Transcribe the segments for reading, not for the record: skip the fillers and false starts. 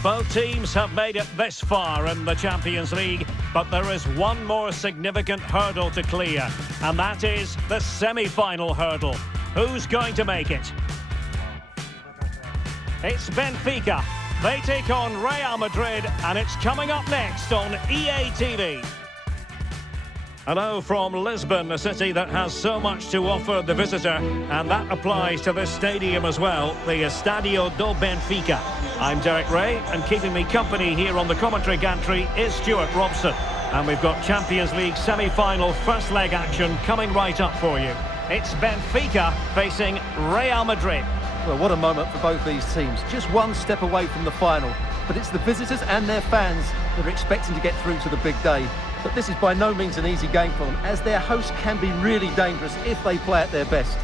Both teams have made it this far in the Champions League, but there is one more significant hurdle to clear, and that is the semi-final hurdle. Who's going to make it? It's Benfica. They take on Real Madrid, and it's coming up next on EA TV. Hello from Lisbon, a city that has so much to offer the visitor, and that applies to this stadium as well, the Estadio do Benfica. I'm Derek Ray, and keeping me company here on the commentary gantry is Stuart Robson. And we've got Champions League semi-final first leg action coming right up for you. It's Benfica facing Real Madrid. Well, what a moment for both these teams. Just one step away from the final. But it's the visitors and their fans that are expecting to get through to the big day. But this is by no means an easy game for them, as their hosts can be really dangerous if they play at their best.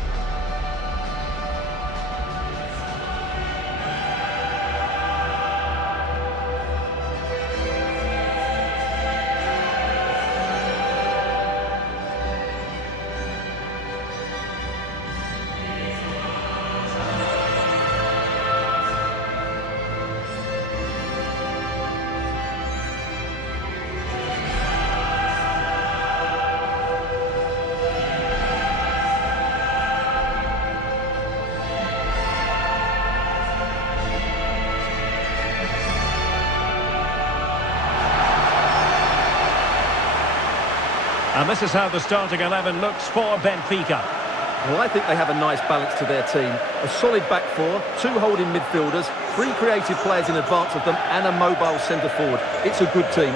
And this is how the starting 11 looks for Benfica. Well, I think they have a nice balance to their team. A solid back four, two holding midfielders, three creative players in advance of them, and a mobile centre-forward. It's a good team.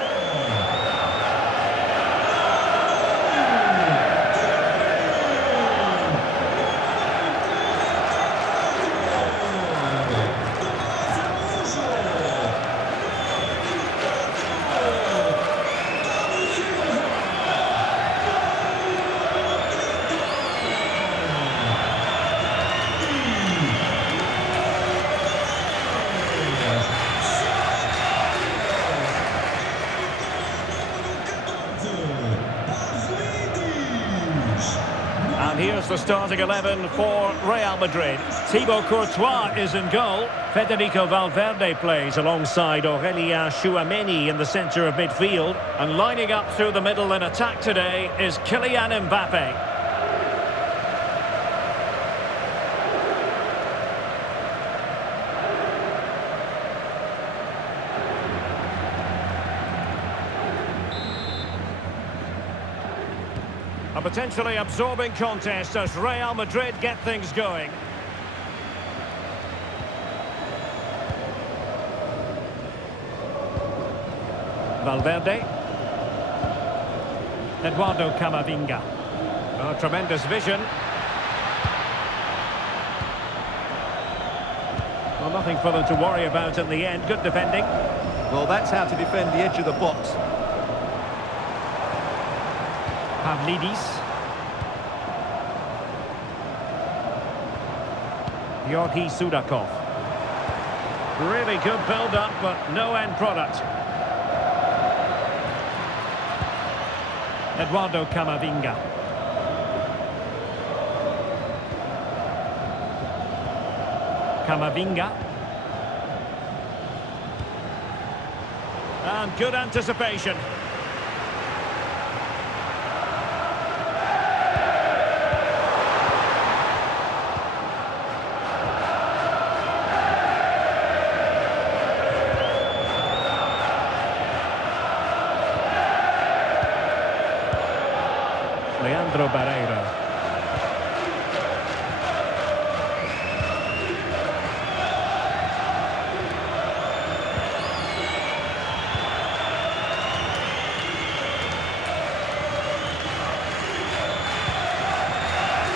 Here's the starting 11 for Real Madrid. Thibaut Courtois is in goal. Federico Valverde plays alongside Aurélien Tchouameni in the centre of midfield. And lining up through the middle in attack today is Kylian Mbappe. A potentially absorbing contest as Real Madrid get things going. Valverde. Eduardo Camavinga. Oh, tremendous vision. Well, nothing for them to worry about in the end. Good defending. Well, that's how to defend the edge of the box. Pavlidis. Georgi Sudakov. Really good build-up, but no end product. Eduardo Camavinga. Camavinga. And good anticipation. Leandro Barreiro.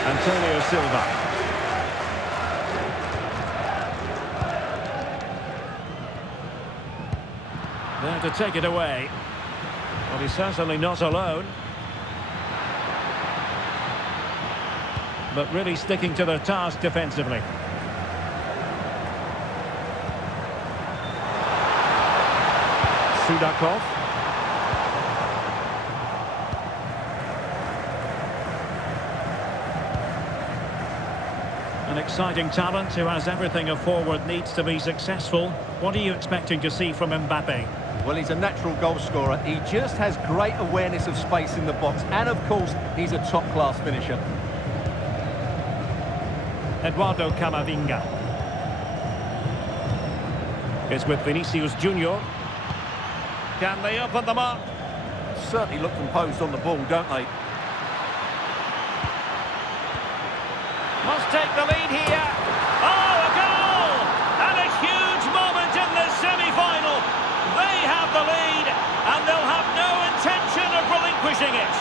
Antonio Silva. There to take it away. Well, he's certainly not alone. But really sticking to their task defensively. Sudakov. An exciting talent who has everything a forward needs to be successful. What are you expecting to see from Mbappe? Well, he's a natural goal scorer. He just has great awareness of space in the box. And, of course, he's a top-class finisher. Eduardo Camavinga. It's with Vinicius Junior. Can they open them up? Certainly look composed on the ball, don't they? Must take the lead here. Oh, a goal! And a huge moment in this semi-final. They have the lead, and they'll have no intention of relinquishing it.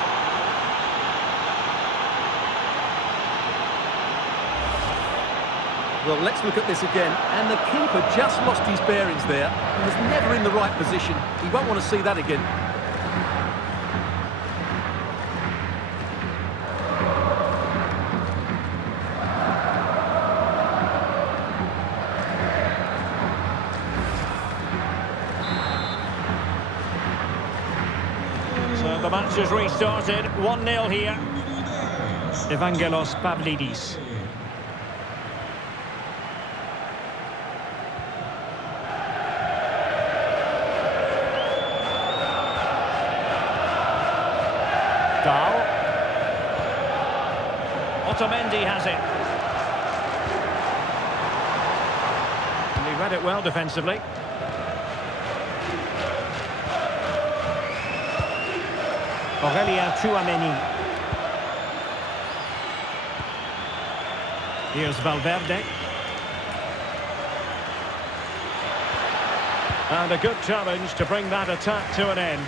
Well, let's look at this again. And the keeper just lost his bearings there. He was never in the right position. He won't want to see that again. So the match has restarted. 1-0 here. Evangelos Pavlidis. Otamendi has it. And he read it well defensively. Aurélien Tchouaméni. Here's Valverde. And a good challenge to bring that attack to an end.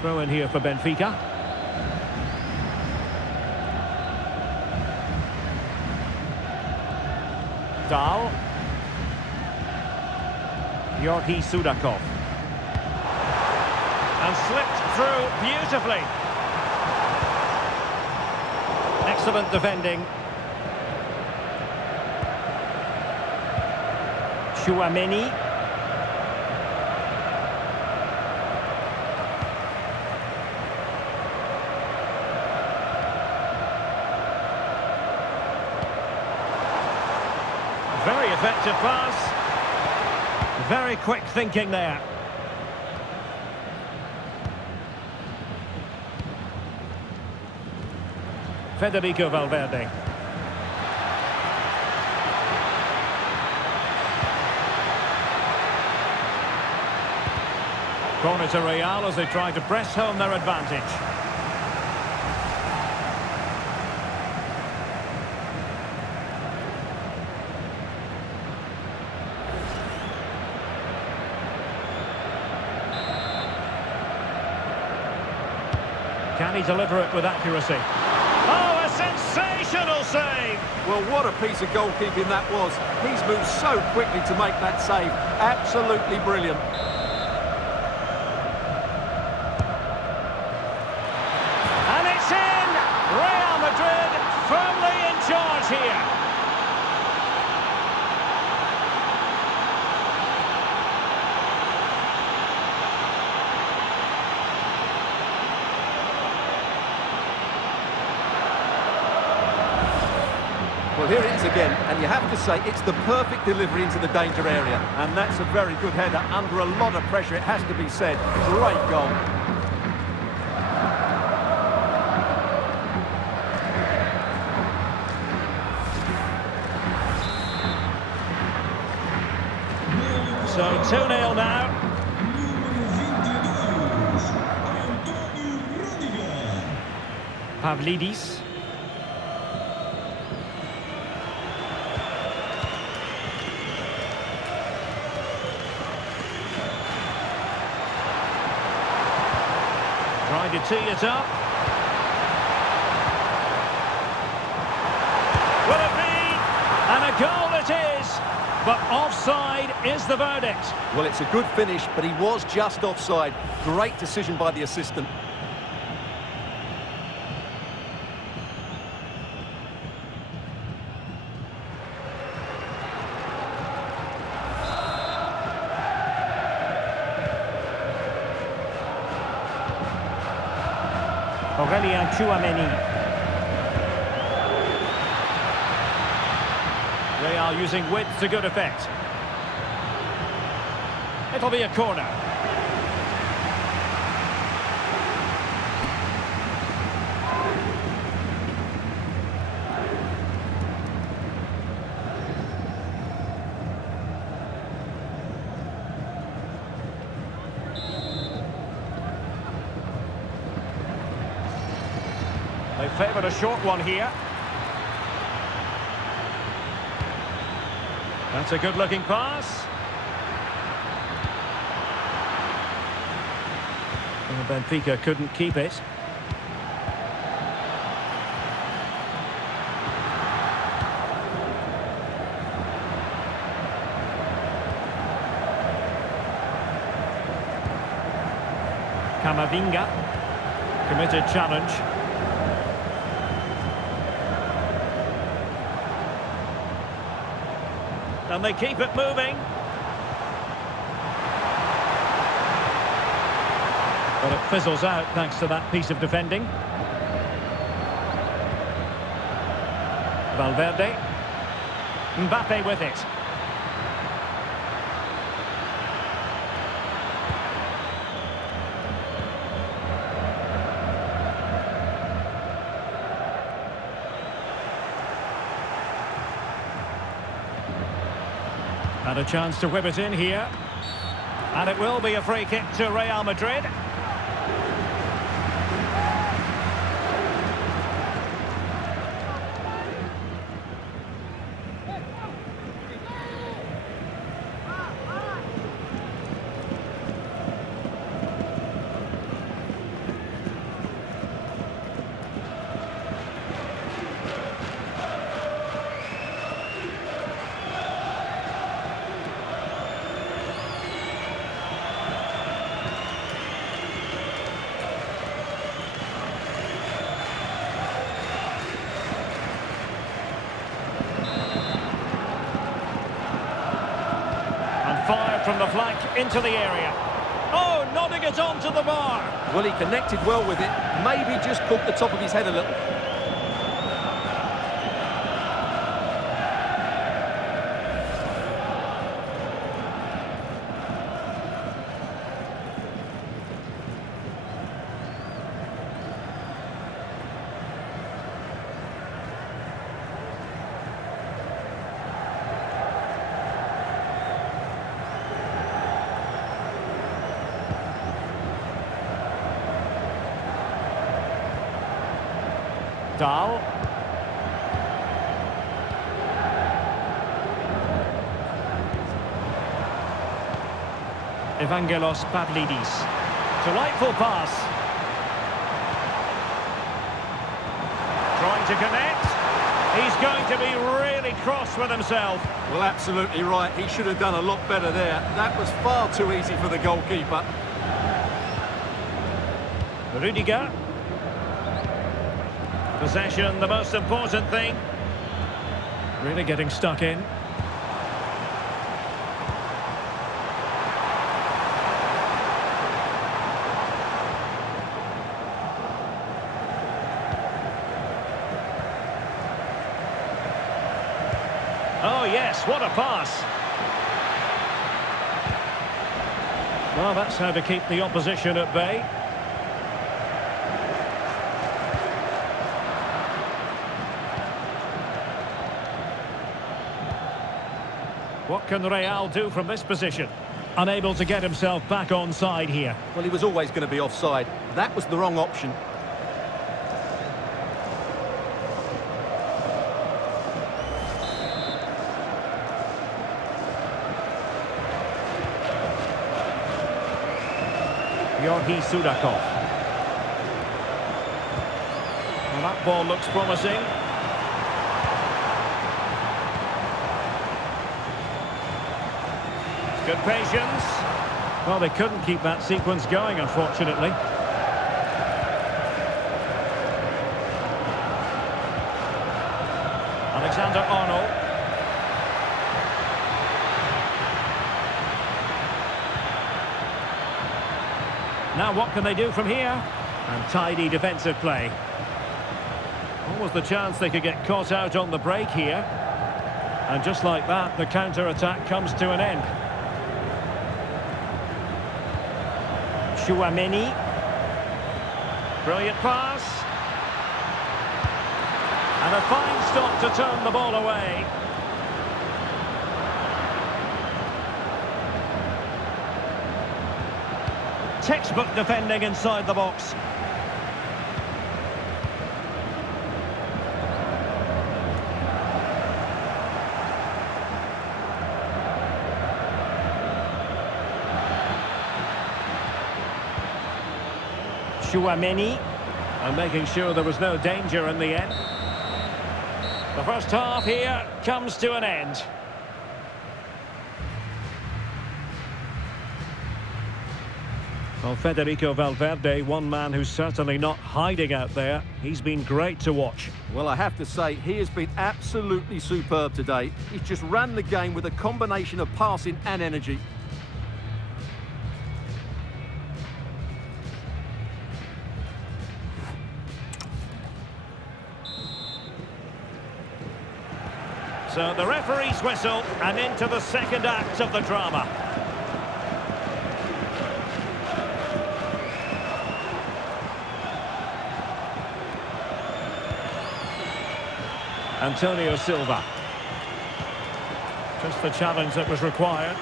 Throw in here for Benfica. Dahl. Georgi Sudakov. And slipped through beautifully. Excellent defending. Tchouaméni. Very effective pass. Very quick thinking there. Federico Valverde. Corner to Real as they try to press home their advantage. Can he deliver it with accuracy? Oh, a sensational save! Well, what a piece of goalkeeping that was. He's moved so quickly to make that save. Absolutely brilliant. And it's in! Real Madrid firmly in charge here. Well, here it is again, and you have to say it's the perfect delivery into the danger area. And that's a very good header under a lot of pressure, it has to be said. Great goal. So 2-0 now. Pavlidis. Trying to tee it up. Will it be? And a goal it is. But offside is the verdict. Well, it's a good finish, but he was just offside. Great decision by the assistant. Aurélien Tchouaméni. Real using width to good effect. It'll be a corner. They favoured a short one here. That's a good-looking pass. Well, Benfica couldn't keep it. Camavinga. Committed challenge. And they keep it moving. But it fizzles out thanks to that piece of defending. Valverde. Mbappe with it. And a chance to whip it in here. And it will be a free kick to Real Madrid. Fired from the flank into the area. Oh, nodding it onto the bar. Well, he connected well with it. Maybe just caught the top of his head a little. Dahl. Evangelos Pavlidis. Delightful pass. Trying to connect. He's going to be really cross with himself. Well, absolutely right. He should have done a lot better there. That was far too easy for the goalkeeper. Rudiger. Possession, the most important thing. Really getting stuck in. Oh yes, what a pass. Well, that's how to keep the opposition at bay. What can Real do from this position? Unable to get himself back on side here. Well, he was always going to be offside. That was the wrong option. Georgi Sudakov. Well, that ball looks promising. Good patience. Well, they couldn't keep that sequence going, unfortunately. Alexander-Arnold. Now what can they do from here? And tidy defensive play. What was the chance they could get caught out on the break here? And just like that, the counter-attack comes to an end. Chouameni. Brilliant pass. And a fine stop to turn the ball away. Textbook defending inside the box. Chouameni. And making sure there was no danger in the end. The first half here comes to an end. Well, Federico Valverde, one man who's certainly not hiding out there. He's been great to watch. Well, I have to say, he has been absolutely superb today. He's just ran the game with a combination of passing and energy. So the referee's whistle, and into the second act of the drama. Antonio Silva. Just the challenge that was required.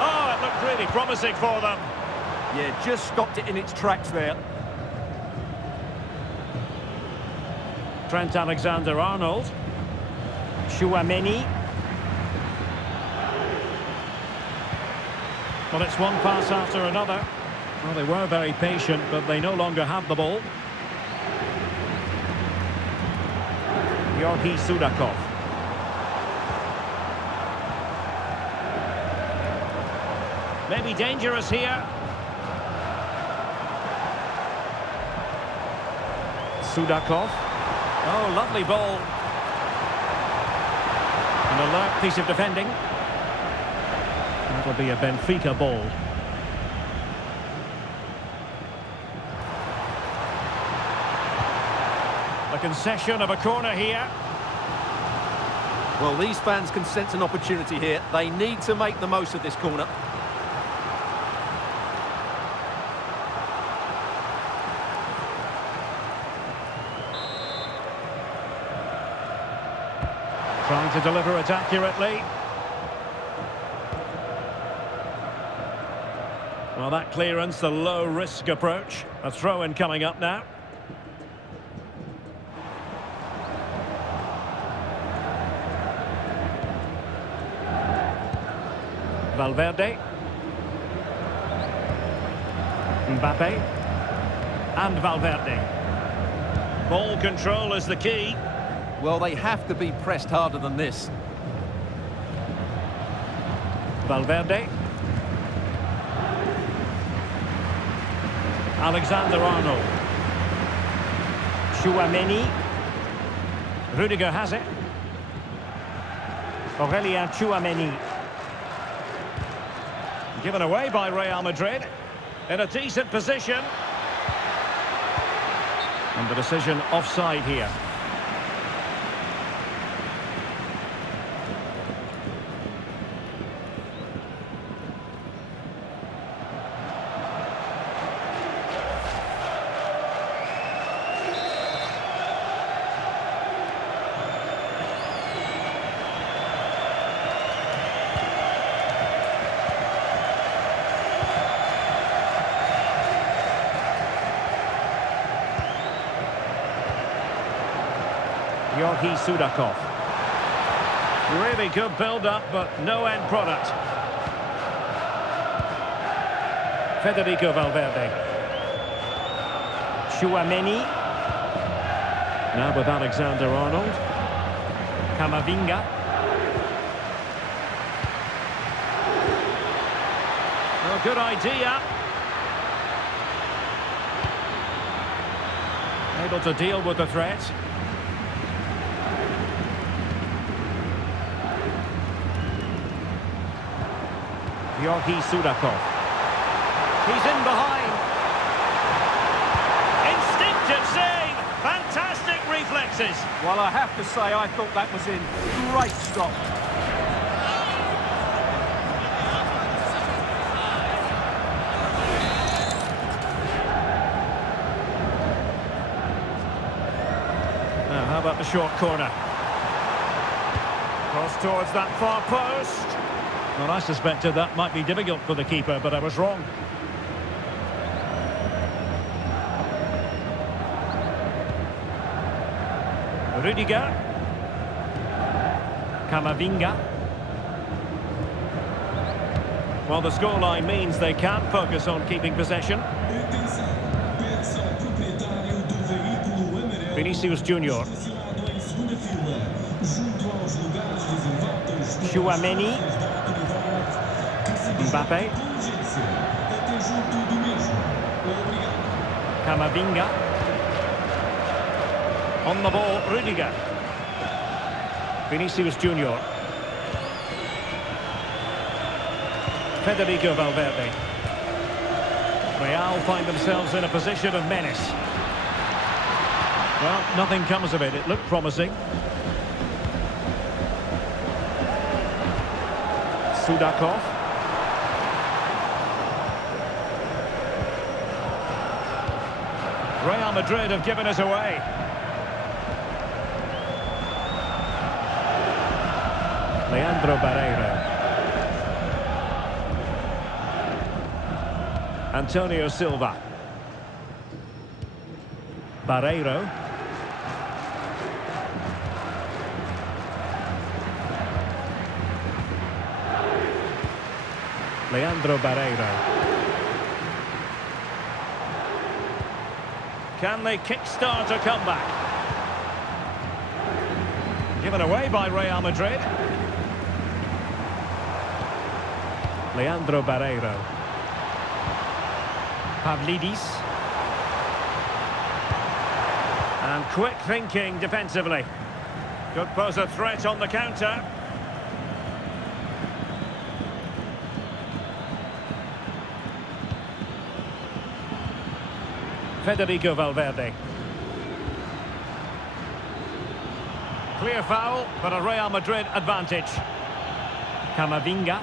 Oh, it looked really promising for them. Yeah, just stopped it in its tracks there. Trent Alexander-Arnold. Chouameni. Well, it's one pass after another. Well, they were very patient, but they no longer have the ball. Georgi Sudakov. Maybe dangerous here. Sudakov. Oh, lovely ball. An alert piece of defending. That'll be a Benfica ball. A concession of a corner here. Well, these fans can sense an opportunity here. They need to make the most of this corner. Trying to deliver it accurately. Well, that clearance, the low-risk approach. A throw-in coming up now. Valverde. Mbappe. And Valverde. Ball control is the key. Well, they have to be pressed harder than this. Valverde. Alexander-Arnold. Chouameni. Rudiger has it. Aurélien Chouameni. Given away by Real Madrid. In a decent position. And the decision offside here. Georgi Sudakov. Really good build-up, but no end product. Federico Valverde. Chouameni. Now with Alexander-Arnold. Camavinga. Oh, good idea. Able to deal with the threat. Georgi Sudakov. He's in behind. Fantastic reflexes. Well, I have to say, I thought that was in. Great stop. Now, how about the short corner? Cross towards that far post. Well, I suspected that might be difficult for the keeper, but I was wrong. Rudiger. Camavinga. Well, the scoreline means they can focus on keeping possession. Vinicius Junior. Chouameni. Mbappe. Camavinga. On the ball, Rudiger. Vinicius Junior. Federico Valverde. Real find themselves in a position of menace. Well, nothing comes of it. It looked promising. Sudakov. Real Madrid have given us away. Leandro Barreiro. Antonio Silva. Barreiro. Leandro Barreiro. Can they kickstart a comeback? Given away by Real Madrid. Leandro Barreiro. Pavlidis. And quick thinking defensively. Could pose a threat on the counter. Federico Valverde. Clear foul, but a Real Madrid advantage. Camavinga.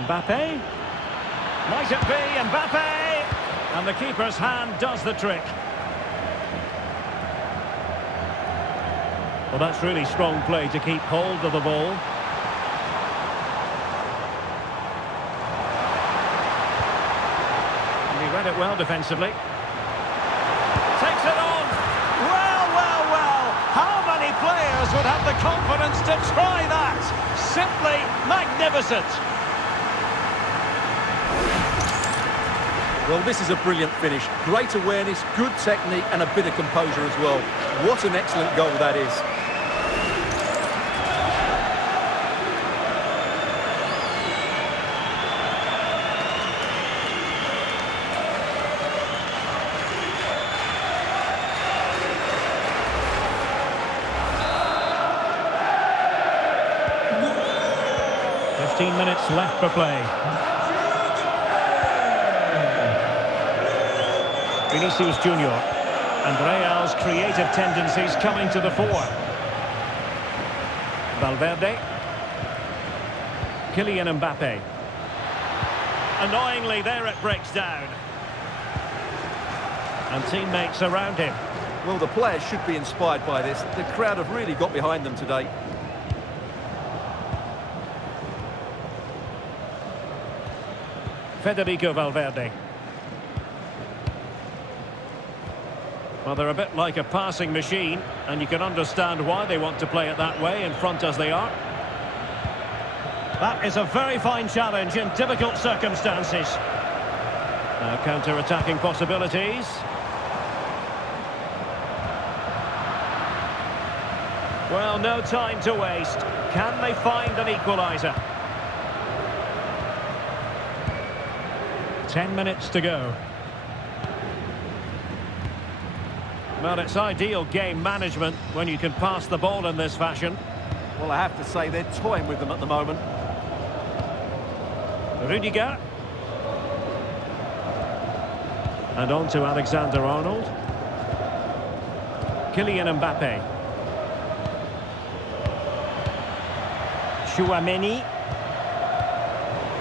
Mbappe. Might it be Mbappe? And the keeper's hand does the trick. Well, that's really strong play to keep hold of the ball. And he read it well defensively. Takes it on. Well, well, well. How many players would have the confidence to try that? Simply magnificent. Well, this is a brilliant finish. Great awareness, good technique and a bit of composure as well. What an excellent goal that is. Minutes left for play. Vinicius Junior and Real's creative tendencies coming to the fore. Valverde. Kylian Mbappe. Annoyingly, there it breaks down. And teammates around him. Well, the players should be inspired by this. The crowd have really got behind them today. Federico Valverde. Well, they're a bit like a passing machine, and you can understand why they want to play it that way, in front as they are. That is a very fine challenge in difficult circumstances. Now counter-attacking possibilities. Well, no time to waste. Can they find an equaliser? 10 minutes to go. Well, it's ideal game management when you can pass the ball in this fashion. Well, I have to say they're toying with them at the moment. Rudiger. And on to Alexander-Arnold. Kylian Mbappe. Chouameni.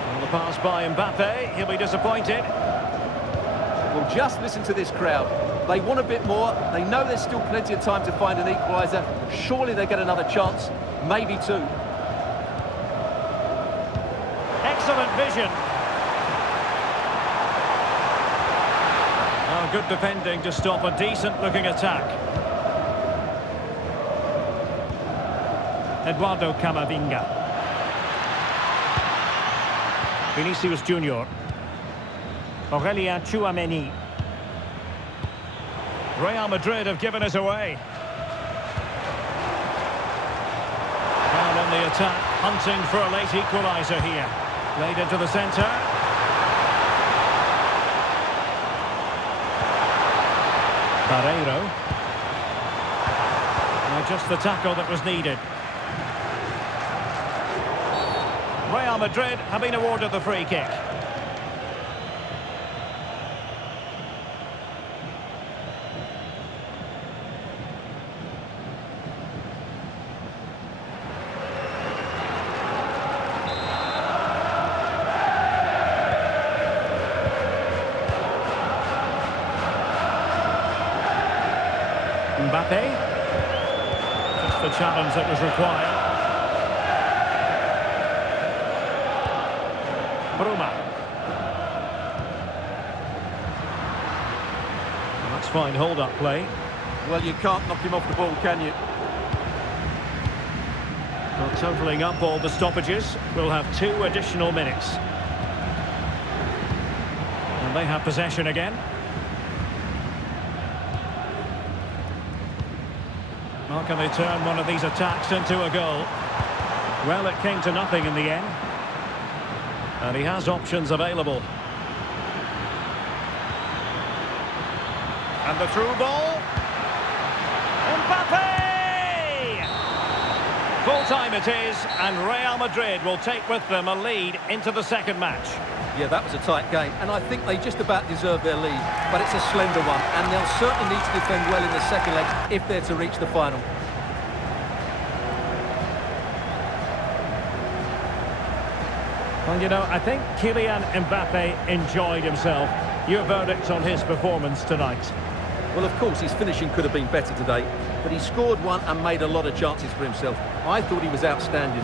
Well, the pass by Mbappe, he'll be disappointed. Well, just listen to this crowd. They want a bit more. They know there's still plenty of time to find an equaliser. Surely they get another chance, maybe two. Excellent vision. Oh, good defending to stop a decent-looking attack. Eduardo Camavinga. Vinicius Junior. Aurélien Chouameni. Real Madrid have given us away. And on the attack, hunting for a late equaliser here. Played into the centre. Barreiro. Now just the tackle that was needed. Real Madrid have been awarded the free kick. Mbappe. Just the challenge that was required. Bruma. Well, that's fine hold-up play. Well, you can't knock him off the ball, can you? Well, totalling up all the stoppages, we'll have 2 additional minutes. And they have possession again. How can they turn one of these attacks into a goal? Well, it came to nothing in the end. And he has options available. And the through ball. Mbappe! Full time it is, and Real Madrid will take with them a lead into the second match. Yeah, that was a tight game, and I think they just about deserve their lead. But it's a slender one, and they'll certainly need to defend well in the second leg if they're to reach the final. Well, you know, I think Kylian Mbappe enjoyed himself. Your verdict on his performance tonight? Well, of course, his finishing could have been better today, but he scored one and made a lot of chances for himself. I thought he was outstanding.